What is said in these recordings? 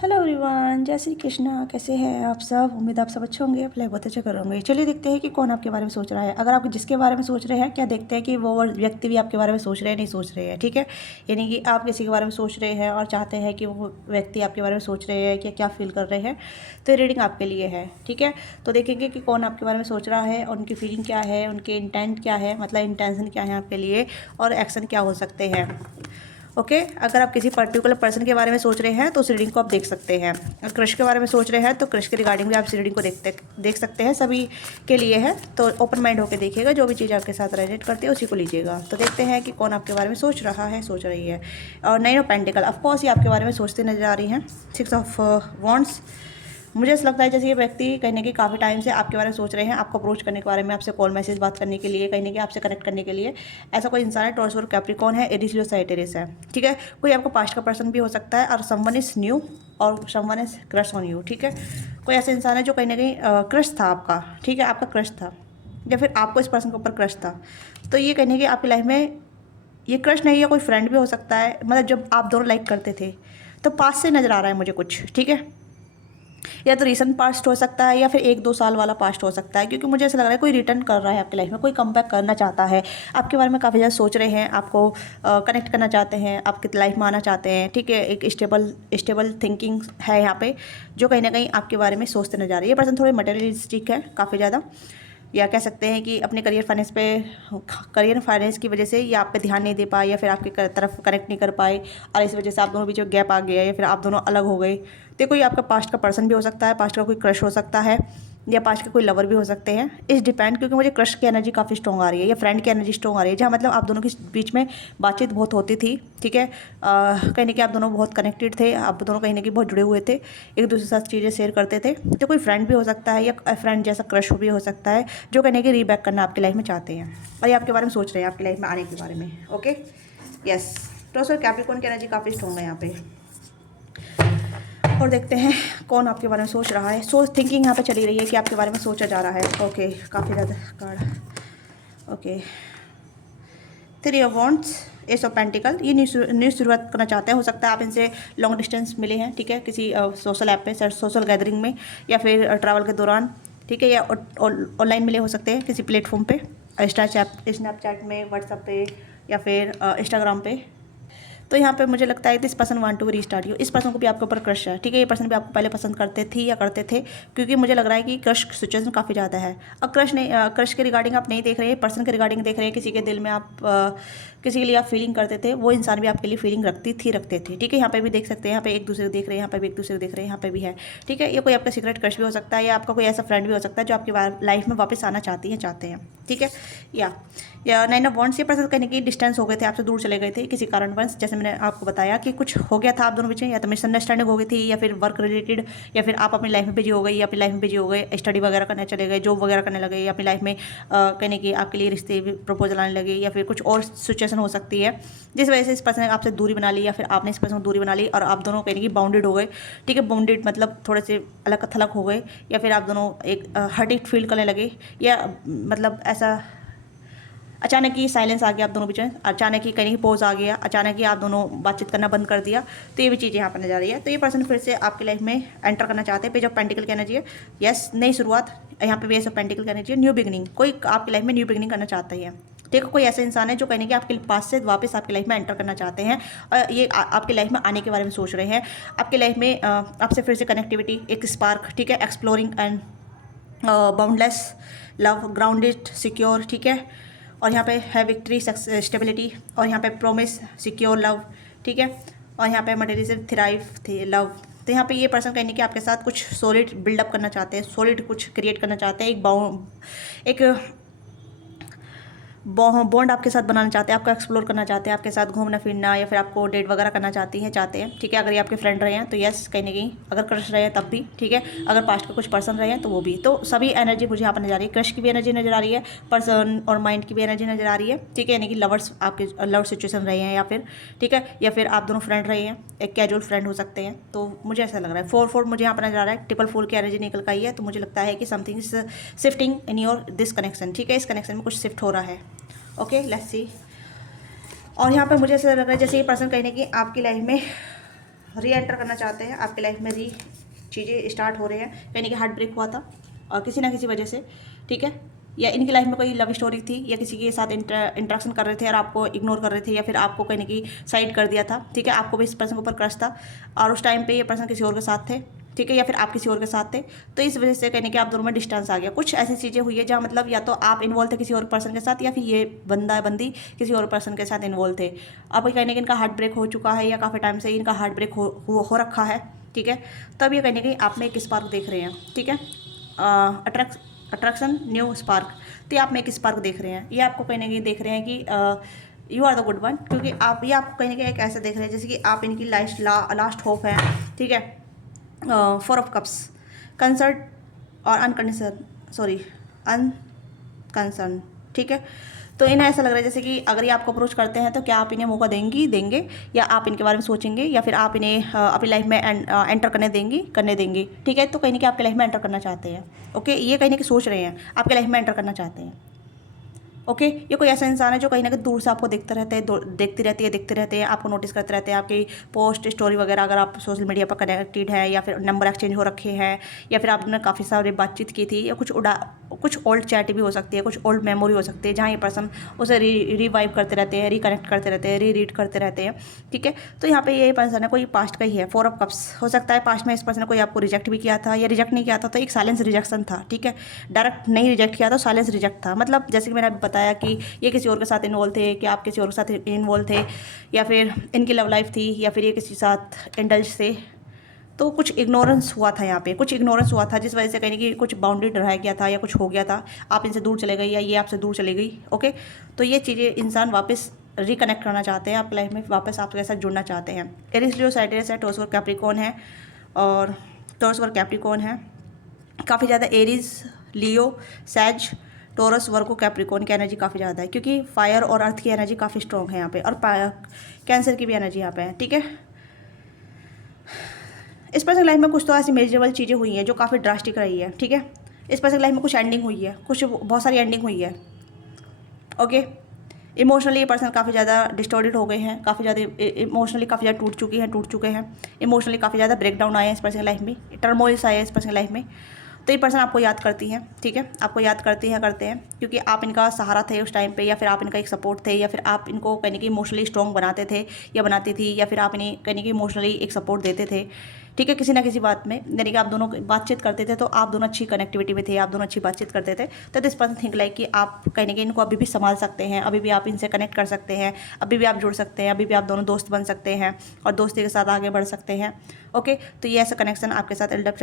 Hello everyone, जय श्री कृष्णा। कैसे हैं आप सब? उम्मीद आप सब अच्छे होंगे, अपने बहुत अच्छे करोगे। चलिए देखते हैं कि कौन आपके बारे में सोच रहा है। अगर आप जिसके बारे में सोच रहे हैं, क्या देखते हैं कि वो व्यक्ति भी आपके बारे में सोच रहे हैं, नहीं सोच रहे हैं। ठीक है, यानी कि आप किसी के बारे में सोच रहे हैं और चाहते हैं कि वो व्यक्ति आपके बारे में सोच रहे हैं कि क्या फील कर रहे हैं, तो ये रीडिंग आपके लिए है। ठीक है, तो देखेंगे कि कौन आपके बारे में सोच रहा है और उनकी फीलिंग क्या है, उनके इंटेंट क्या है, मतलब इंटेंशन क्या है आपके लिए, और एक्शन क्या हो सकते हैं। ओके, अगर आप किसी पर्टिकुलर पर्सन के बारे में सोच रहे हैं तो उस रीडिंग को आप देख सकते हैं। अगर क्रश के बारे में सोच रहे हैं तो क्रश के रिगार्डिंग भी आप इस रीडिंग को देख सकते हैं। सभी के लिए है, तो ओपन माइंड होकर देखिएगा। जो भी चीज़ आपके साथ रेलेट करती है उसी को लीजिएगा। तो देखते हैं कि कौन आपके बारे में सोच रहा है, सोच रही है। और नाइन ऑफ पेंटिकल, ऑफकोर्स ये आपके बारे में सोचते नजर आ रही हैं। सिक्स ऑफ वॉन्ड्स, मुझे ऐसा लगता है जैसे ये व्यक्ति कहीं ना कहीं काफ़ी टाइम से आपके बारे में सोच रहे हैं, आपको अप्रोच करने के बारे में, आपसे कॉल मैसेज बात करने के लिए, कहीं ना कहीं आपसे कनेक्ट करने के लिए। ऐसा कोई इंसान है, टॉरस और कैप्रिकॉर्न है, एरीज लियो साइटेरिस है। ठीक है, कोई आपका पास्ट का पर्सन भी हो सकता है, और समवन इज़ न्यू और someone is crush on you. ठीक है, कोई ऐसा इंसान है जो कहीं ना कहीं क्रश था आपका। ठीक है, आपका क्रश था या फिर आपको इस पर्सन के ऊपर क्रश था। तो ये कहीं ना कहीं आपकी लाइफ में ये क्रश नहीं है, कोई फ्रेंड भी हो सकता है। मतलब जब आप दोनों लाइक करते थे तो पास से नज़र आ रहा है मुझे कुछ। ठीक है, या तो रीसेंट पास्ट हो सकता है या फिर 1-2 साल वाला पास्ट हो सकता है, क्योंकि मुझे ऐसा लग रहा है कोई रिटर्न कर रहा है आपकी लाइफ में, कोई कम बैक करना चाहता है, आपके बारे में काफ़ी ज़्यादा सोच रहे हैं, आपको कनेक्ट करना चाहते हैं, आपकी लाइफ में आना चाहते हैं। ठीक है, एक स्टेबल थिंकिंग है यहाँ पे, जो कहीं ना कहीं आपके बारे में सोचते नजर आ रही है। ये पर्सन थोड़े मटेरियलिस्टिक है काफ़ी ज़्यादा, या कह सकते हैं कि अपने करियर फाइनेंस की वजह से ये आप पे ध्यान नहीं दे पाए, या फिर आपकी तरफ कनेक्ट नहीं कर पाए, और इस वजह से आप दोनों बीच में गैप आ गया, या फिर आप दोनों अलग हो गए। तो कोई आपका पास्ट का पर्सन भी हो सकता है, पास्ट का कोई क्रश हो सकता है, या पास्ट के कोई लवर भी हो सकते हैं। इस डिपेंड, क्योंकि मुझे क्रश की एनर्जी काफ़ी स्ट्रॉन्ग आ रही है, या फ्रेंड की एनर्जी स्ट्रॉन्ग आ रही है, जहाँ मतलब आप दोनों के बीच में बातचीत बहुत होती थी। ठीक है, कहीं ना कहीं आप दोनों बहुत कनेक्टेड थे, आप दोनों कहीं ना कहीं बहुत जुड़े हुए थे, एक दूसरे के साथ चीज़ें शेयर करते थे। तो कोई फ्रेंड भी हो सकता है, या फ्रेंड जैसा क्रश भी हो सकता है, जो कहने की रीबैक करना आपकी लाइफ में चाहते हैं, और ये आपके बारे में सोच रहे हैं, आपकी लाइफ में आने के बारे में। ओके, यस, तो सर कैप्रिकॉर्न की एनर्जी काफ़ी स्ट्रॉन्ग है यहाँ पे। और देखते हैं कौन आपके बारे में सोच रहा है। थिंकिंग यहाँ पे चली रही है कि आपके बारे में सोचा जा रहा है। ओके, काफ़ी ज़्यादा card. Okay, three of wands, S of pentacle, ये न्यू शुरुआत करना चाहते हैं। हो सकता है आप इनसे लॉन्ग डिस्टेंस मिले हैं। ठीक है, किसी सोशल ऐप पे, सोशल गैदरिंग में, या फिर ट्रैवल के दौरान। ठीक है, या ऑनलाइन मिले हो सकते हैं किसी प्लेटफॉर्म पे, स्नैपचैट में, व्हाट्सएप पे, या फिर इंस्टाग्राम पे। तो यहाँ पे मुझे लगता है this person want to restart you. इस पर्सन को भी आपके ऊपर क्रश है। ठीक है, ये पर्सन भी आपको पहले पसंद करते थे या करते थे, क्योंकि मुझे लग रहा है कि क्रश सिचुएशन काफ़ी ज़्यादा है। और क्रश नहीं, क्रश के रिगार्डिंग आप नहीं देख रहे हैं, पर्सन के रिगार्डिंग देख रहे हैं। किसी के दिल में आप किसी के लिए आप फीलिंग करते थे, वो इंसान भी आपके लिए फीलिंग रखते थे। ठीक है, यहाँ पे भी देख सकते हैं, यहाँ पे एक दूसरे को देख रहे हैं, यहाँ पे भी एक दूसरे को देख रहे हैं, यहाँ पे भी है। ठीक है, ये कोई आपका सीक्रेट क्रश भी हो सकता है, या आपका कोई ऐसा फ्रेंड भी हो सकता है जो आपकी लाइफ में वापस आना चाहते हैं। ठीक है, या नाइन ऑफ वॉन्ड्स, ये पर्सन कहने की डिस्टेंस हो गए थे, आपसे दूर चले गए थे किसी कारणवश। जैसे मैंने आपको बताया कि कुछ हो गया था आप दोनों बीच में, या तो मिसअंडरस्टैंडिंग हो गई थी, या फिर वर्क रिलेटेड, या फिर आप अपनी लाइफ में बिजी हो गई, या अपनी लाइफ में बिजी हो गए, स्टडी वगैरह करने चले गए, जॉब वगैरह करने लगे, या अपनी लाइफ में कहने की आपके लिए रिश्ते प्रपोजल आने लगे, या फिर कुछ और सिचुएशन हो सकती है जिस वजह से इस पर्सन ने आपसे दूरी बना ली, या फिर आपने इस पर्सन को दूरी बना ली, और आप दोनों कहने की बाउंडेड हो गए। ठीक है, बाउंडेड मतलब थोड़े से अलग थलग हो गए, या फिर आप दोनों एक हर्टिंग फील करने लगे, या मतलब ऐसा अचानक ही साइलेंस आ गया आप दोनों बीच में, अचानक ही कहीं पोज आ गया, अचानक ही आप दोनों बातचीत करना बंद कर दिया। तो ये भी चीज़ यहाँ पर नजर आ रही है। तो ये पर्सन फिर से आपकी लाइफ में एंटर करना चाहते हैं। पेज ऑफ पेंटिकल कहना चाहिए, यस, नई शुरुआत। यहाँ पे पेज ऑफ पेंटिकल कहना चाहिए, न्यू बिगनिंग। कोई आपकी लाइफ में न्यू बिगनिंग करना चाहता है। ठीक है, कोई ऐसा इंसान है जो कहने कि आपके पास से वापस आपकी लाइफ में एंटर करना चाहते हैं, और ये आपकी लाइफ में आने के बारे में सोच रहे हैं। आपकी लाइफ में आपसे फिर से कनेक्टिविटी, एक स्पार्क। ठीक है, exploring and boundless love, grounded, secure. ठीक है, और यहाँ पे है विक्ट्री, स्टेबिलिटी, और यहाँ पे प्रोमिस, सिक्योर लव। ठीक है, और यहाँ पे मटेरियल थ्राइव थे लव। तो यहाँ पे ये पर्सन कहने कि आपके साथ कुछ सॉलिड बिल्डअप करना चाहते हैं, सॉलिड कुछ क्रिएट करना चाहते हैं, एक बॉन्ड आपके साथ बनाना चाहते हैं, आपको एक्सप्लोर करना चाहते हैं, आपके साथ घूमना फिरना, या फिर आपको डेट वगैरह करना चाहते हैं। ठीक है, अगर ये आपके फ्रेंड रहे हैं तो यस, कहीं ना कहीं अगर क्रश रहे हैं तब भी। ठीक है, अगर पास्ट के कुछ पर्सन रहे हैं तो वो भी। तो सभी एनर्जी मुझे यहाँ पर नजर आ रही है, क्रश की भी एनर्जी नजर आ रही है, पर्सन और माइंड की भी एनर्जी नजर आ रही है। ठीक है, यानी कि लवर्स आपके लव सिचुएशन रहे हैं, या फिर ठीक है, या फिर आप दोनों फ्रेंड रहे हैं, एक कैजुअल फ्रेंड हो सकते हैं। तो मुझे ऐसा लग रहा है 4-4 मुझे यहाँ पर नजर आ रहा है, 4-4 की एनर्जी निकल का ही है। तो मुझे लगता है कि something is shifting in your this connection. ठीक है, इस कनेक्शन में कुछ शिफ्ट हो रहा है। Okay, let's see. और यहाँ पर मुझे ऐसा लग रहा है जैसे ये पर्सन कहीं ना कहीं आपकी लाइफ में री एंटर करना चाहते हैं, आपके लाइफ में री चीज़ें स्टार्ट हो रहे हैं, कहीं ना कहीं हार्ट ब्रेक हुआ था और किसी ना किसी वजह से, ठीक है, या इनकी लाइफ में कोई लव स्टोरी थी या किसी के साथ इंटरेक्शन कर रहे थे और आपको इग्नोर कर रहे थे या फिर आपको कहीं ना कहीं साइड कर दिया था, ठीक है, आपको भी इस पर्सन के ऊपर क्रश था और उस टाइम पे ये पर्सन किसी और के साथ थे, ठीक है, या फिर आप किसी और के साथ थे, तो इस वजह से कहने कि आप दोनों में डिस्टेंस आ गया। कुछ ऐसी चीज़ें हुई है जहाँ मतलब या तो आप इन्वॉल्व थे किसी और पर्सन के साथ या फिर ये बंदा बंदी किसी और पर्सन के साथ इन्वॉल्व थे। अब कहने कि इनका हार्ट ब्रेक हो चुका है या काफ़ी टाइम से इनका हार्ट ब्रेक हो रखा है, ठीक है, तब ये कहने कि आप में एक स्पार्क देख रहे हैं, ठीक है, अट्रैक्शन न्यू स्पार्क, तो ये आप में एक स्पार्क देख रहे हैं, ये आपको कहीं ना कहीं देख रहे हैं कि you are the good one, क्योंकि आप ये आपको कहीं ना कहीं एक ऐसा देख रहे हैं जैसे कि आप इनकी लास्ट होप है, ठीक है, 4 ऑफ कप्स, कंसर्ट और अनकंसर्न, ठीक है, तो इन्हें ऐसा लग रहा है जैसे कि अगर ये आपको अप्रोच करते हैं तो क्या आप इन्हें मौका देंगे या आप इनके बारे में सोचेंगे या फिर आप इन्हें अपनी लाइफ में एंटर करने देंगे, ठीक है, तो कहीं ना कहीं आपके लाइफ में एंटर करना चाहते हैं, ओके, ये कहीं ना कहीं सोच रहे हैं आपके लाइफ में एंटर करना चाहते हैं, ओके, ये कोई ऐसा इंसान है जो कहीं ना कहीं दूर से आपको देखते रहते हैं, देखते रहते हैं, आपको नोटिस करते रहते हैं, आपकी पोस्ट स्टोरी वगैरह, अगर आप सोशल मीडिया पर कनेक्टेड है या फिर नंबर एक्सचेंज हो रखे हैं या फिर आपने काफ़ी सारी बातचीत की थी या कुछ ओल्ड चैट भी हो सकती है, कुछ ओल्ड मेमोरी हो सकती है जहाँ ये पर्सन उसे रिवाइव करते रहते हैं, रिकनेक्ट करते रहते हैं, रीड करते रहते हैं, ठीक है, तो यहाँ पे ये पर्सन है कोई पास्ट का ही है, 4 ऑफ कप्स, हो सकता है पास्ट में इस पर्सन ने कोई आपको रिजेक्ट भी किया था या रिजेक्ट नहीं किया था, तो एक साइलेंस रिजेक्शन था, ठीक है, डायरेक्ट नहीं रिजेक्ट किया था, साइलेंस रिजेक्ट था, मतलब जैसे कि मैंने अभी बताया कि ये किसी और के साथ इन्वॉल्व थे कि आप किसी और के साथ इन्वॉल्व थे या फिर इनकी लव लाइफ थी या फिर ये किसी के साथ इंडल्ज थे, तो कुछ इग्नोरेंस हुआ था, यहाँ पे कुछ इग्नोरेंस हुआ था जिस वजह से कहीं कि कुछ बाउंड्री बढ़ाया गया था या कुछ हो गया था, आप इनसे दूर चले गए या ये आपसे दूर चली गई, ओके, तो ये चीज़ें इंसान वापस रिकनेक्ट करना चाहते हैं, आपकी लाइफ में वापस आपके साथ जुड़ना चाहते हैं। एरिस लियो साइटेरियस है, टॉरस और कैप्रिकॉर्न है और टॉरस और कैप्रिकॉर्न है, काफ़ी ज़्यादा एरीज, लियो, सैज, टॉरस, वर्गो, कैप्रिकॉर्न की एनर्जी काफ़ी ज़्यादा है क्योंकि फायर और अर्थ की एनर्जी काफ़ी स्ट्रॉन्ग है यहाँ पे और कैंसर की भी एनर्जी यहाँ पे है, ठीक है। इस पर्सन लाइफ में कुछ तो ऐसी मेजरेबल चीज़ें हुई हैं जो काफ़ी ड्रास्टिक रही है, ठीक है, इस पर्सन लाइफ में कुछ एंडिंग हुई है, कुछ बहुत सारी एंडिंग हुई है, ओके, इमोशनली ये पर्सन काफ़ी ज़्यादा डिस्टॉर्टेड हो गए हैं, काफ़ी ज़्यादा इमोशनली काफ़ी ज़्यादा टूट चुके हैं, इमोशनली काफ़ी ज़्यादा ब्रेकडाउन आए हैं इस पर्सन लाइफ में, टर्मोइल्स आए हैं इस पर्सन लाइफ में, तो ये पर्सन आपको याद करती हैं, ठीक है, आपको याद करती हैं करते हैं क्योंकि आप इनका सहारा थे उस टाइम पे या फिर आप इनका एक सपोर्ट थे या फिर आप इनको कहने की इमोशनली स्ट्रॉन्ग बनाते थे या बनाती थी या फिर आप इन्हें कहने की इमोशनली एक सपोर्ट देते थे, ठीक है, किसी ना किसी बात में, यानी कि आप दोनों बातचीत करते थे तो आप दोनों अच्छी कनेक्टिविटी में थे, आप दोनों अच्छी बातचीत करते थे, तो दिस पर्सन थिंक लाइक कि आप कहीं ना कहीं इनको अभी भी संभाल सकते हैं, अभी भी आप इनसे कनेक्ट कर सकते हैं, अभी भी आप जुड़ सकते हैं, अभी भी आप दोनों दोस्त बन सकते हैं और दोस्ती के साथ आगे बढ़ सकते हैं, ओके, तो ये ऐसा कनेक्शन आपके साथ एल्ड अप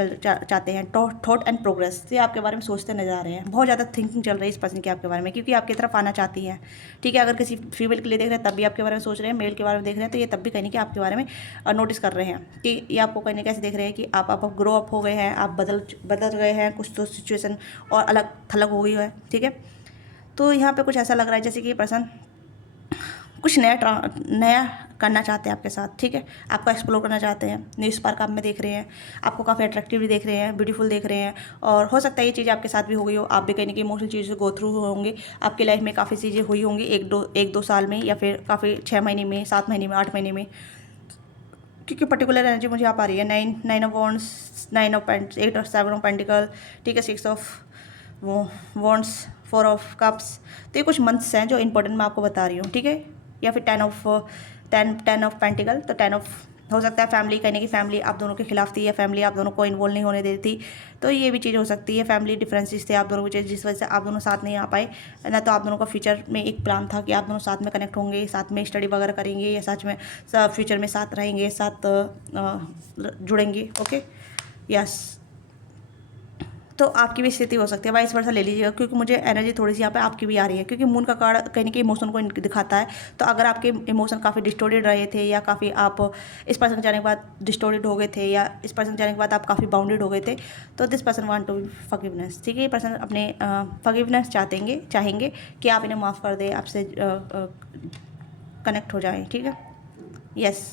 चाहते हैं। थॉट एंड प्रोग्रेस, ये आपके बारे में सोचते नजर आ रहे हैं, बहुत ज़्यादा थिंकिंग चल रही है इस पर्सन की आपके बारे में क्योंकि आपकी तरफ आना चाहती हैं, ठीक है, अगर किसी फीमेल के लिए देख रहे हैं तब भी आपके बारे में सोच रहे हैं, मेल के बारे में देख रहे हैं तो ये तब भी कहीं कि आपके बारे में नोटिस कर रहे हैं कि ये आपको कहीं कैसे देख रहे हैं कि आप ग्रो अप हो गए हैं, आप बदल गए हैं, कुछ तो सिचुएशन और अलग थलग हो गई है, ठीक है, तो यहाँ पे कुछ ऐसा लग रहा है जैसे कि ये पर्सन कुछ नया करना चाहते हैं आपके साथ, ठीक है, आपको एक्सप्लोर करना चाहते हैं, न्यू स्पार्क आप में देख रहे हैं, आपको काफ़ी अट्रैक्टिव भी देख रहे हैं, ब्यूटीफुल देख रहे हैं और हो सकता है ये चीज़ आपके साथ भी हो गई हो, आप भी कहीं ना कहीं इमोशनल चीज़ से गो थ्रू होंगे, आपकी लाइफ में काफ़ी चीज़ें हुई होंगी एक दो साल में या फिर काफ़ी 6 महीने में, 7 महीने में, 8 महीने में, क्योंकि पर्टिकुलर एनर्जी मुझे आप आ रही है 9 ऑफ वॉन्ड्स, 8 और 7 ऑफ पेंटिकल, ठीक है, 6 ऑफ वॉन्ड्स, 4 ऑफ कप्स, तो ये कुछ मंथ्स हैं जो इंपॉर्टेंट मैं आपको बता रही हूँ, ठीक है, या फिर 10 ऑफ पेंटिकल, तो 10 ऑफ हो सकता है फैमिली, कहने की फैमिली आप दोनों के खिलाफ थी या फैमिली आप दोनों को इन्वॉल्व नहीं होने देती थी, तो ये भी चीज़ हो सकती है, फैमिली डिफरेंसेस थे आप दोनों के जिस वजह से आप दोनों साथ नहीं आ पाए, ना तो आप दोनों का फ्यूचर में एक प्लान था कि आप दोनों साथ में कनेक्ट होंगे, साथ में स्टडी वगैरह करेंगे या सच में फ्यूचर में साथ रहेंगे, साथ जुड़ेंगे, ओके, यस, तो आपकी भी स्थिति हो सकती है, वाइस वर्सा ले लीजिएगा क्योंकि मुझे एनर्जी थोड़ी सी यहाँ पे आपकी भी आ रही है क्योंकि मून का कार्ड कहीं के इमोशन को दिखाता है, तो अगर आपके इमोशन काफ़ी डिस्टोर्टेड रहे थे या काफ़ी आप इस पर्सन जाने के बाद डिस्टोर्टेड हो गए थे या इस पर्सन जाने के बाद आप काफ़ी बाउंडेड हो गए थे, तो this person want to forgiveness, ठीक है, ये पर्सन अपने फॉरगिवनेस चाहेंगे कि आप इन्हें माफ़ कर दें, आपसे कनेक्ट हो जाएँ, ठीक है, यस,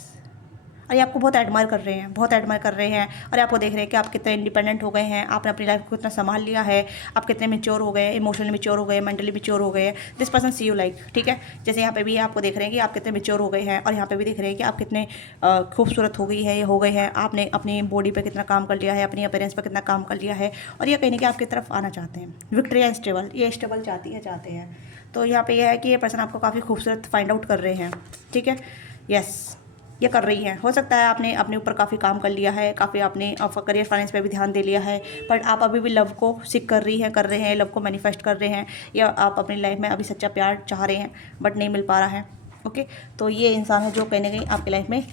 और ये आपको बहुत एडमायर कर रहे हैं, बहुत एडमायर कर रहे हैं, और आपको देख रहे हैं कि आप कितने इंडिपेंडेंट हो गए हैं, आपने अपनी लाइफ को कितना संभाल लिया है, आप कितने मेच्योर हो गए, इमोशनली मेच्योर हो गए, मेंटली मेच्योर हो गए। This person see you like, ठीक है। जैसे यहाँ पे भी आपको देख रहे हैं कि आप कितने मेच्योर हो गए हैं, और यहाँ पे भी देख रहे हैं कि आप कितने खूबसूरत हो गई है, ये हो गए हैं, आपने अपनी बॉडी पे कितना काम कर लिया है, अपनी अपीयरेंस पे कितना काम कर लिया है, और ये कहीं ना कहीं आपकी तरफ आना चाहते हैं। विक्ट्री एंड स्टेबल, ये स्टेबल चाहते हैं। तो यहाँ पे ये है कि ये पर्सन आपको काफ़ी खूबसूरत फाइंड आउट कर रहे हैं, ठीक है। यस, ये कर रही हैं। हो सकता है आपने अपने ऊपर काफ़ी काम कर लिया है, काफ़ी आपने करियर फाइनेंस पे भी ध्यान दे लिया है, बट आप अभी भी लव को सीख कर रहे हैं, लव को मैनिफेस्ट कर रहे हैं, या आप अपनी लाइफ में अभी सच्चा प्यार चाह रहे हैं बट नहीं मिल पा रहा है। ओके, तो ये इंसान है जो कहीं ना कहीं आपकी लाइफ में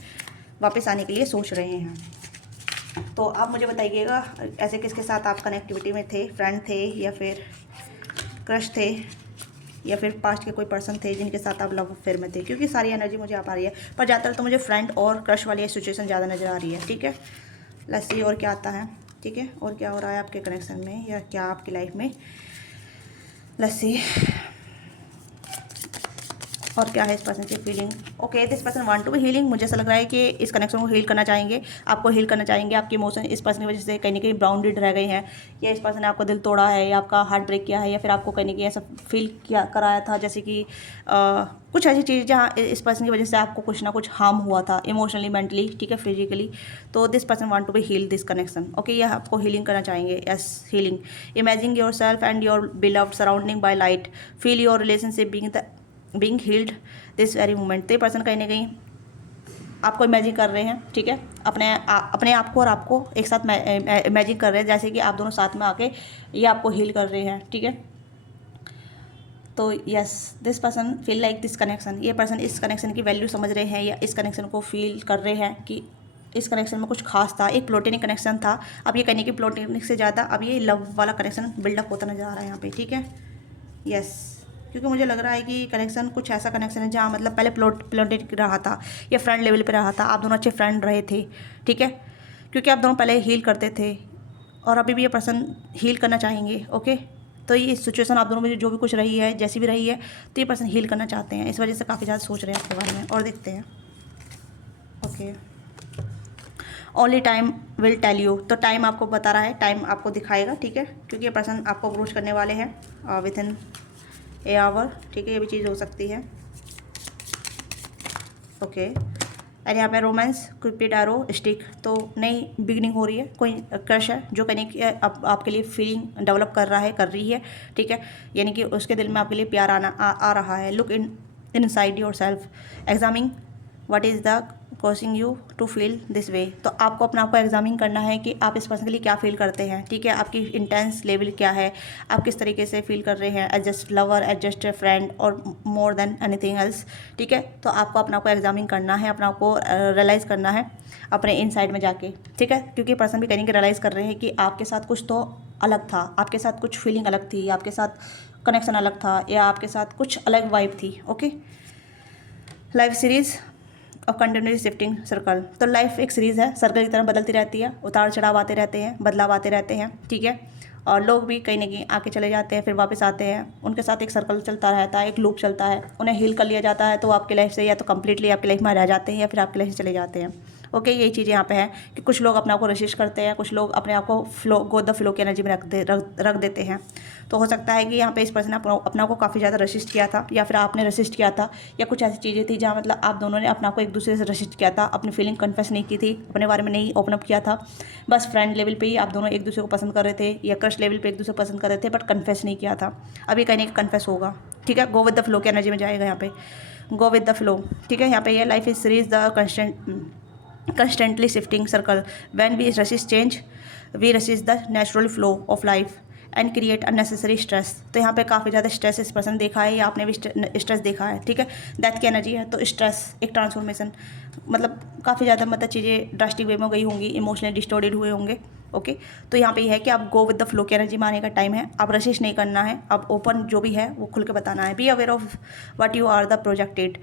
वापस आने के लिए सोच रहे हैं। तो आप मुझे बताइएगा ऐसे किसके साथ आप कनेक्टिविटी में थे, फ्रेंड थे या फिर क्रश थे, या फिर पास्ट के कोई पर्सन थे जिनके साथ आप लव अफेयर में थे, क्योंकि सारी एनर्जी मुझे आ रही है, पर ज़्यादातर तो मुझे फ्रेंड और क्रश वाली सिचुएशन ज़्यादा नज़र आ रही है, ठीक है। लेट्स सी और क्या आता है, ठीक है, और क्या हो रहा है आपके कनेक्शन में या क्या आपकी लाइफ में। लेट्स सी और क्या है इस पर्सन की फीलिंग। Okay, this person want to be healing. मुझे ऐसा लग रहा है कि इस कनेक्शन को हील करना चाहेंगे, आपको हील करना चाहेंगे। आपके इमोशन इस पर्सन की वजह से कहीं ना कहीं बाउंडेड रह गए हैं, या इस पर्सन ने आपको दिल तोड़ा है, या आपका हार्ट ब्रेक किया है, या फिर आपको कहीं ना कहीं ऐसा फील किया कराया था जैसे कि कुछ ऐसी चीज़ जहाँ इस पर्सन की वजह से आपको कुछ ना कुछ हार्म हुआ था, इमोशनली, मेंटली, ठीक है, फिजिकली। तो this person want to be heal this connection. Okay, यह आपको हीलिंग करना चाहेंगे। Yes, healing. Imagine yourself and your beloved surrounding by light, feel your relationship being healed this very moment. तो ये person कहीं ना कहीं आपको इमेजिन कर रहे हैं, ठीक है, अपने आप को और आपको एक साथ इमेजिन कर रहे हैं जैसे कि आप दोनों साथ में आके ये आपको हील कर रहे हैं, ठीक है। तो yes, this person feel like this connection. ये पर्सन इस कनेक्शन की वैल्यू समझ रहे हैं, या इस कनेक्शन को फील कर रहे हैं कि इस कनेक्शन में कुछ खास था, एक प्लोटेनिक कनेक्शन था। अब ये कहने की प्लोटेनिक से ज़्यादा अब ये लव वाला कनेक्शन बिल्डअप होता नजर आ रहा है यहाँ पे, ठीक है। यस, क्योंकि मुझे लग रहा है कि कनेक्शन कुछ ऐसा कनेक्शन है जहाँ मतलब पहले प्लोटेनिक रहा था या फ्रेंड लेवल पे रहा था, आप दोनों अच्छे फ्रेंड रहे थे, ठीक है, क्योंकि आप दोनों पहले हील करते थे और अभी भी ये पर्सन हील करना चाहेंगे। ओके, तो ये सिचुएशन आप दोनों में जो भी कुछ रही है, जैसी भी रही है, तो ये पर्सन हील करना चाहते हैं, इस वजह से काफ़ी ज़्यादा सोच रहे हैं आपके बारे में। और देखते हैं। Okay, only time will tell you. तो टाइम आपको बता रहा है, टाइम आपको दिखाएगा, ठीक है, क्योंकि ये पर्सन आपको अप्रोच करने वाले हैं विद इन ए आवर, ठीक है, ये भी चीज़ हो सकती है। ओके, एंड यहाँ पे रोमांस, क्यूपिड एरो स्टिक। तो नई बिगनिंग हो रही है, कोई क्रश है जो कहीं कि आपके लिए फीलिंग डेवलप कर रहा है, कर रही है, ठीक है, यानी कि उसके दिल में आपके लिए प्यार आ रहा है। Look inside yourself, examining what is the causing you to feel this way. तो आपको अपने आप को एग्जामिन करना है कि आप इस पर्सन के लिए क्या फील करते हैं, ठीक है, आपकी इंटेंस लेवल क्या है, आप किस तरीके से फील कर रहे हैं, as just lover, as just a friend, और मोर देन एनीथिंग एल्स, ठीक है। तो आपको अपने आप को एग्जामिन करना है, अपने आप को रियलाइज़ करना है अपने इनसाइड में जाके, ठीक है, क्योंकि पर्सन भी कहीं रियलाइज़ कर रहे हैं कि आपके साथ कुछ तो अलग था, आपके साथ कुछ फीलिंग अलग थी, आपके साथ कनेक्शन अलग था, या आपके साथ कुछ अलग वाइब थी। ओके, लाइफ सीरीज़ और कंटिन्यूस शिफ्टिंग सर्कल। तो लाइफ एक सीरीज़ है, सर्कल की तरह बदलती रहती है, उतार चढ़ाव आते रहते हैं, बदलाव आते रहते हैं, ठीक है, और लोग भी कहीं ना कहीं आके चले जाते हैं, फिर वापस आते हैं, उनके साथ एक सर्कल चलता रहता है, एक लूप चलता है। उन्हें हील कर लिया जाता है तो आपकी लाइफ से या तो कंप्लीटली आपकी लाइफ में रह जाते हैं, या फिर आपकी लाइफ से चले जाते हैं। ओके, यही चीज़ यहाँ पे है कि कुछ लोग अपने आप को रेसिस्ट करते हैं, कुछ लोग अपने आप को गो द फ्लो की एनर्जी में रख देते हैं। तो हो सकता है कि यहाँ पे इस पर्सन ने अपना को काफ़ी ज़्यादा रेसिस्ट किया था, या फिर आपने रेसिस्ट किया था, या कुछ ऐसी चीज़ें थी जहाँ मतलब आप दोनों ने अपना को एक दूसरे से रेसिस्ट किया था, अपनी फीलिंग कन्फेस नहीं की थी, अपने बारे में नहीं ओपन अप किया था, बस फ्रेंड लेवल पे ही आप दोनों एक दूसरे को पसंद कर रहे थे, या क्रश लेवल पे एक दूसरे को पसंद कर रहे थे, बट कन्फेस नहीं किया था। अभी कहीं ना कन्फेस होगा, ठीक है, गो विद द फ्लो की एनर्जी में जाएगा यहाँ पे, गो विद द फ्लो, ठीक है। यहाँ पे ये life is series the constantly shifting circle. When we resist change, we resist the natural flow of life and create unnecessary stress. तो यहाँ पे काफ़ी ज़्यादा स्ट्रेस इस पर्सन देखा है, या आपने भी स्ट्रेस देखा है, ठीक है, डेथ की एनर्जी है, तो स्ट्रेस एक ट्रांसफॉर्मेशन, मतलब काफ़ी ज़्यादा मतलब चीज़ें ड्रास्टिक वे में गई होंगी, इमोशनली डिस्टॉर्टेड हुए होंगे। ओके, तो यहाँ पे ये है कि आप गो विद द फ्लो की एनर्जी में आने का टाइम है, आप रेसिस्ट नहीं करना है, आप ओपन जो भी है वो खुल के बताना है। Be aware of what you are the projected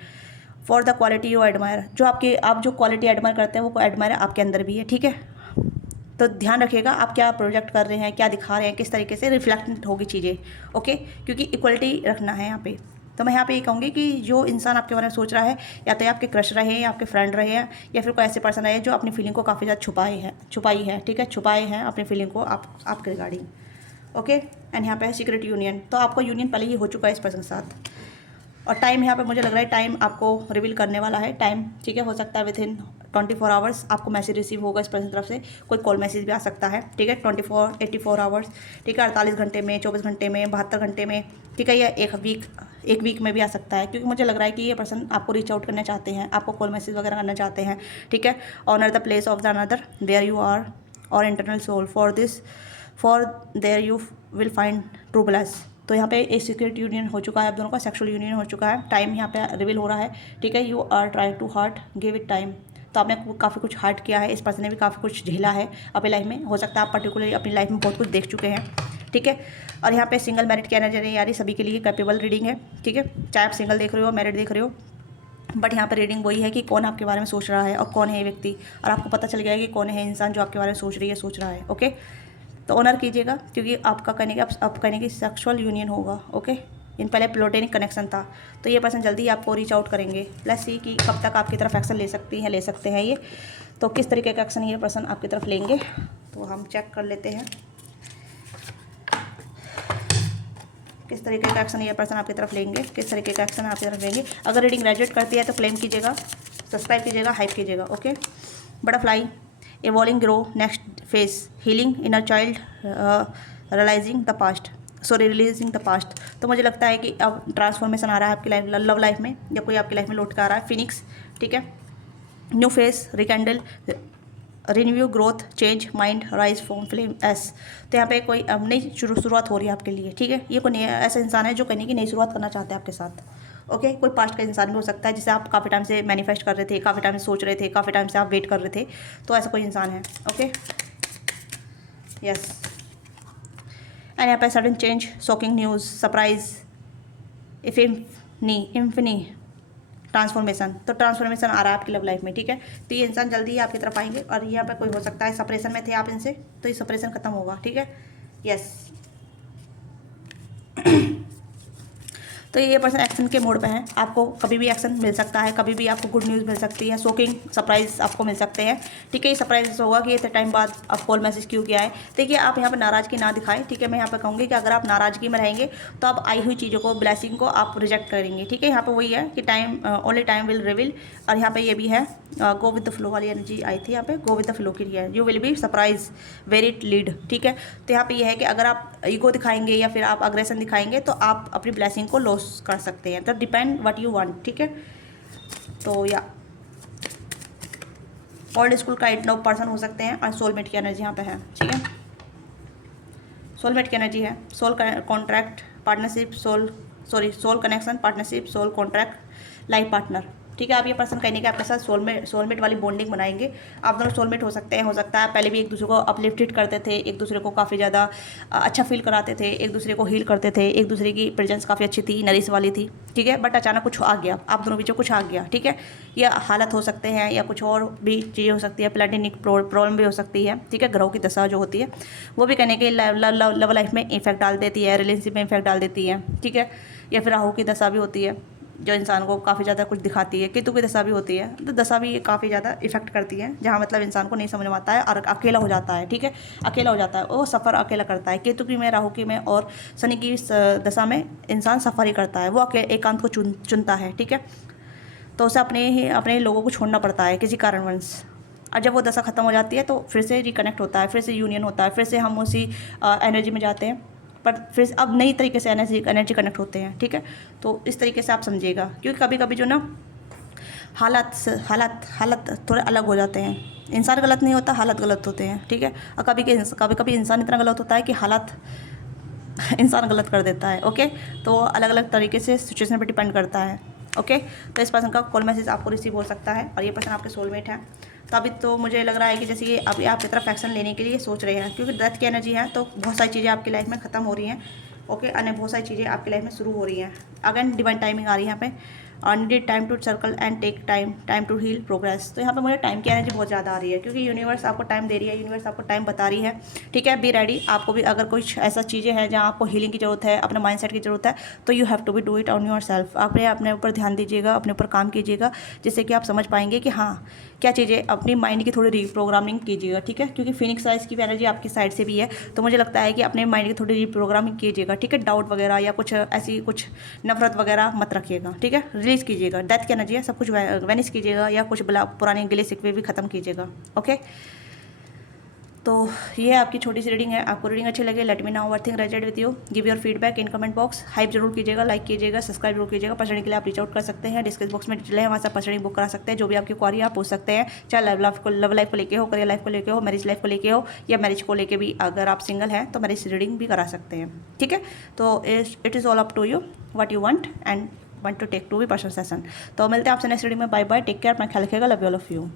for the quality you admire. जो आप जो क्वालिटी एडमायर करते हैं वो एडमायर आपके अंदर भी है, ठीक है। तो ध्यान रखिएगा आप क्या प्रोजेक्ट कर रहे हैं, क्या दिखा रहे हैं, किस तरीके से रिफ्लेक्ट होगी चीज़ें। ओके, क्योंकि इक्वलिटी रखना है यहाँ पे, तो मैं यहाँ पे ये कहूँगी कि जो इंसान आपके बारे में सोच रहा है, या तो आपके क्रश रहे हैं, या आपके फ्रेंड रहे हैं, या फिर कोई ऐसे पर्सन रहे जो अपनी फीलिंग को काफ़ी ज़्यादा छुपाई है, ठीक है, छुपाए हैं अपनी फीलिंग को आपके रिगार्डिंग। ओके, एंड यहाँ पे है सीक्रेट यूनियन। तो आपको यूनियन पहले ही हो चुका है इस पर्सन के साथ, और टाइम यहाँ पे मुझे लग रहा है टाइम आपको रिवील करने वाला है टाइम, ठीक है। हो सकता है विथिन 24 आवर्स आपको मैसेज रिसीव होगा इस पर्सन की तरफ से, कोई कॉल मैसेज भी आ सकता है, ठीक है। 84 आवर्स, ठीक है, 48 घंटे में, 24 घंटे में, 72 घंटे में, ठीक है, या एक वीक में भी आ सकता है, क्योंकि मुझे लग रहा है कि ये पर्सन आपको रीच आउट करना चाहते हैं, आपको कॉल मैसेज वगैरह करना चाहते हैं, ठीक है। Honour the place of the another where you are और internal soul for there you will find true bless. तो यहाँ पे एक सीक्रेट यूनियन हो चुका है, आप दोनों का सेक्सुअल यूनियन हो चुका है, टाइम यहाँ पे रिवील हो रहा है, ठीक है। You are trying to heart, give it time. तो आपने काफ़ी कुछ हार्ट किया है, इस पर्सन ने भी काफ़ी कुछ झेला है अपनी लाइफ में। हो सकता है आप पर्टिकुलरली अपनी लाइफ में बहुत कुछ देख चुके हैं, ठीक है। और यहाँ पे सिंगल मैरिड की एनर्जी नहीं आ रही, सभी के लिए कैपेबल रीडिंग है, ठीक है, चाहे आप सिंगल देख रहे हो, मैरिड देख रहे हो, बट यहाँ पर रीडिंग वही है कि कौन आपके बारे में सोच रहा है और कौन है ये व्यक्ति, और आपको पता चल गया है कि कौन है इंसान जो आपके बारे में सोच रहा है। ओके, तो ऑनर कीजिएगा, क्योंकि आपका कहने की आप कहने की सेक्सुअल यूनियन होगा। ओके, इन पहले प्लोटेनिक कनेक्शन था, तो ये पर्सन जल्दी ही आपको रीच आउट करेंगे। लेट्स सी कि कब तक आपकी तरफ एक्शन ले सकते हैं ये, तो किस तरीके का एक्शन ये पर्सन आपकी तरफ लेंगे, तो हम चेक कर लेते हैं किस तरीके का एक्शन ये पर्सन आपकी तरफ लेंगे, किस तरीके का एक्शन आपकी तरफ लेंगे। अगर रीडिंग ग्रेजुएट करती है तो क्लेम कीजिएगा, सब्सक्राइब कीजिएगा, हाइप कीजिएगा। Okay, butterfly, evolving grow next phase, healing inner child, realizing the past, releasing the past. तो मुझे लगता है कि अब ट्रांसफॉर्मेशन आ रहा है आपकी लाइफ, लव लाइफ में, या कोई आपकी लाइफ में लौट कर आ रहा है। फिनिक्स, ठीक है, new face, rekindle, renew, growth, change, mind, rise from flames. तो यहाँ पे कोई अब नई शुरुआत हो रही है आपके लिए, ठीक है। ये कोई ऐसा इंसान है जो कहने की नई शुरुआत करना चाहते हैं आपके साथ। ओके, कोई पास्ट का इंसान भी हो सकता है जिसे आप काफ़ी टाइम से मैनिफेस्ट कर रहे थे, काफ़ी टाइम से सोच रहे थे, काफ़ी टाइम से आप वेट कर रहे थे, तो ऐसा कोई इंसान है। ओके, यस, एंड यहाँ पे sudden change, shocking news, surprise, इन्फिनी transformation. तो ट्रांसफॉर्मेशन आ रहा है आपकी लव लाइफ में, ठीक है। तो ये इंसान जल्दी ही आपकी तरफ आएंगे, और यहाँ पे कोई हो सकता है सेपरेशन में थे आप इनसे, तो ये सेपरेशन खत्म होगा, ठीक है। यस, तो ये पर्सन एक्शन के मोड पे है, आपको कभी भी एक्शन मिल सकता है, कभी भी आपको गुड न्यूज़ मिल सकती है, शॉकिंग सरप्राइज आपको मिल सकते हैं, ठीक है। ये सरप्राइज होगा कि इतने टाइम बाद आप कॉल मैसेज क्यों किया है। देखिए, आप यहाँ पर नाराज़गी ना दिखाएं, ठीक है। मैं यहाँ पर कहूँगी कि अगर आप नाराज़गी में रहेंगे तो आप आई हुई चीज़ों को, ब्लेसिंग को आप रिजेक्ट करेंगे, ठीक है। यहाँ पर वही है कि time, only time will reveal. और यहाँ पर ये भी है, गो विद द फ्लो वाली एनर्जी आई थी यहाँ पे, गो विद द फ्लो की है, you will be surprise very it lead, ठीक है। तो यहाँ पे ये है कि अगर आप ईगो दिखाएंगे या फिर आप अग्रेशन दिखाएंगे तो आप अपनी ब्लेसिंग को लॉस कर सकते हैं। तो डिपेंड व्हाट यू वांट, ठीक है। तो या ओल्ड स्कूल का लव पर्सन हो सकते हैं, और सोलमेट की एनर्जी यहाँ पे है, ठीक है। सोलमेट की एनर्जी है, soul contract, partnership, soul connection, partnership, soul contract, life partner, ठीक है। आप ये पर्सन कहने के आपके साथ सोलमेट वाली बॉन्डिंग बनाएंगे। आप दोनों सोलमेट हो सकते हैं, हो सकता है पहले भी एक दूसरे को अपलिफ्टेड करते थे, एक दूसरे को काफ़ी ज़्यादा अच्छा फील कराते थे, एक दूसरे को हील करते थे, एक दूसरे की प्रेजेंस काफ़ी अच्छी थी, नरिश वाली थी, ठीक है। बट अचानक कुछ आ गया, आप दोनों बीच में कुछ आ गया, ठीक है। या हालत हो सकते हैं, या कुछ और भी चीज़ें हो सकती है, प्लेटेनिक प्रॉब्लम भी हो सकती है, ठीक है। ग्रहों की दशा जो होती है वो भी कहने के लव लाइफ में इफेक्ट डाल देती है, रिलेशनशिप में इफेक्ट डाल देती है, ठीक है। या फिर राहु की दशा भी होती है जो इंसान को काफ़ी ज़्यादा कुछ दिखाती है। केतु की दशा भी होती है, तो दशा भी काफ़ी ज़्यादा इफेक्ट करती है, जहाँ मतलब इंसान को नहीं समझ में आता है और अकेला हो जाता है, ठीक है। अकेला हो जाता है, वो सफ़र अकेला करता है। केतु की में, राहु की में और शनि की दशा में इंसान सफ़र ही करता है, वो एकांत को चुनता है, ठीक है। तो उसे अपने लोगों को छोड़ना पड़ता है किसी कारणवश, और जब वो दशा ख़त्म हो जाती है तो फिर से रिकनेक्ट होता है, फिर से यूनियन होता है, फिर से हम उसी एनर्जी में जाते हैं, पर फिर अब नई तरीके से एनर्जी कनेक्ट होते हैं, ठीक है। तो इस तरीके से आप समझिएगा, क्योंकि कभी कभी जो ना हालत थोड़े अलग हो जाते हैं। इंसान गलत नहीं होता, हालत गलत होते हैं, ठीक है। और कभी कभी इंसान इतना गलत होता है कि हालत इंसान गलत कर देता है। ओके, तो अलग अलग तरीके से सिचुएशन पर डिपेंड करता है। ओके, तो इस पर्सन का कॉल मैसेज आपको रिसीव हो सकता है, और ये पर्सन आपके सोलमेट है। तो अभी तो मुझे लग रहा है कि जैसे ये अभी आपकी तरफ एक्शन लेने के लिए सोच रहे हैं, क्योंकि डेथ की एनर्जी है, तो बहुत सारी चीज़ें आपकी लाइफ में ख़त्म हो रही हैं। ओके, अन्य बहुत सारी चीज़ें आपकी लाइफ में शुरू हो रही हैं। अगेन डिवाइन टाइमिंग आ रही है यहाँ पे, needed time to circle and take time to heal progress. तो यहाँ पे मुझे टाइम की एनर्जी बहुत ज़्यादा आ रही है, क्योंकि यूनिवर्स आपको टाइम दे रही है, यूनिवर्स आपको टाइम बता रही है, ठीक है। Be ready. आपको भी अगर कुछ ऐसा चीज़ें हैं जहाँ आपको हीलिंग की ज़रूरत है, अपने माइंडसेट की ज़रूरत है, तो you have to be do it on yourself. आप अपने ऊपर ध्यान दीजिएगा, अपने ऊपर काम कीजिएगा, जिससे कि आप समझ पाएंगे कि हाँ क्या चीज़ें, अपनी माइंड की थोड़ी रीप्रोग्रामिंग कीजिएगा, ठीक है। क्योंकि फिनिक्स साइज की एनर्जी आपकी साइड से भी है, तो मुझे लगता है कि अपने माइंड की थोड़ी रीप्रोग्रामिंग कीजिएगा, ठीक है। डाउट वगैरह या कुछ ऐसी कुछ नफरत वगैरह मत रखिएगा, ठीक है। रिलीज कीजिएगा, डेथ की एनर्जी है, सब कुछ वेनिश कीजिएगा, या कुछ पुराने गिले शिकवे भी खत्म कीजिएगा, ओके। तो ये आपकी छोटी सी रीडिंग है। आपको रीडिंग अच्छी लगे, let me know overthink resonate with you, give your feedback in comment box. Hype जरूर कीजिएगा, लाइक कीजिएगा, सब्सक्राइब जरूर कीजिएगा। पर्सनली के लिए आप रीच आउट कर सकते हैं, डिस्क्रिप्शन बॉक्स में डिटेल है, वहाँ से पर्सनली बुक करा सकते हैं। जो भी आपकी क्वारी आप पूछ सकते हैं, चाहे लव लाइफ को लेके हो, करियर लाइफ को लेके हो, मैरिज लाइफ को लेके हो, या मैरिज को लेके भी अगर आप सिंगल हैं तो मैरिज रीडिंग भी करा सकते हैं, ठीक है। तो it is all up to you what you want and want to take to be personal session. तो मिलते हैं आपसे नेक्स्ट रीडिंग में। बाय बाय, टेक केयर, अपना ख्याल रखिएगा, love you all of you.